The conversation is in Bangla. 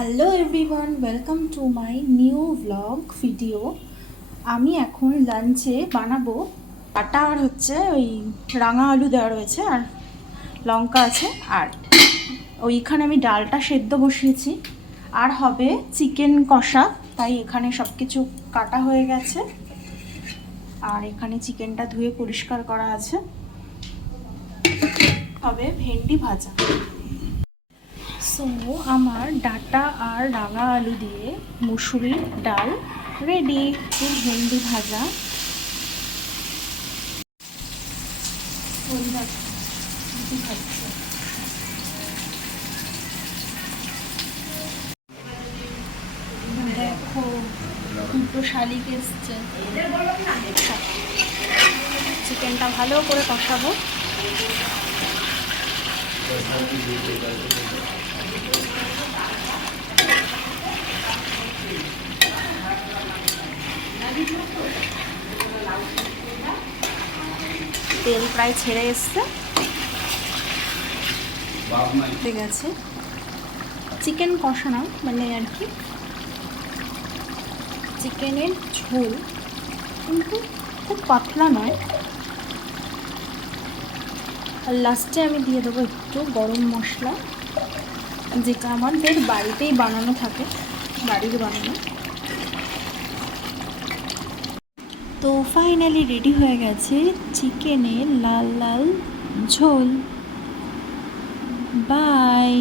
Hello everyone, welcome to my new blog video. আমি এখন লাঞ্চে বানাবো আটা আর ওই রাঙা আলু দেওয়া রয়েছে আর লঙ্কা আছে, আর ওইখানে আমি ডালটা সেদ্ধ বসিয়েছি, আর হবে চিকেন কষা। তাই এখানে সব কিছু কাটা হয়ে গেছে, আর এখানে চিকেনটা ধুয়ে পরিষ্কার করা আছে। হবে ভেন্ডি ভাজা। সো আমার ডাটা আর রাঙা আলু দিয়ে মুসুরির ডাল রেডি। ভেন্ডি ভাজা, দেখো দুটো শালিক এসছে। চিকেনটা ভালো করে কষাবো। তেল প্রায় ছেড়ে এসছে, ঠিক আছে। চিকেন কষানো মানে আর কি চিকেনের ঝোল, কিন্তু খুব পাতলা নয়। আর লাস্টে আমি দিয়ে দেবো একটু গরম মশলা, যেটা আমাদের বাড়িতেই বানানো থাকে, বাড়ির বানানো। তো ফাইনালি রেডি হয়ে গেছে চিকেনের লাল লাল ঝোল। বাই।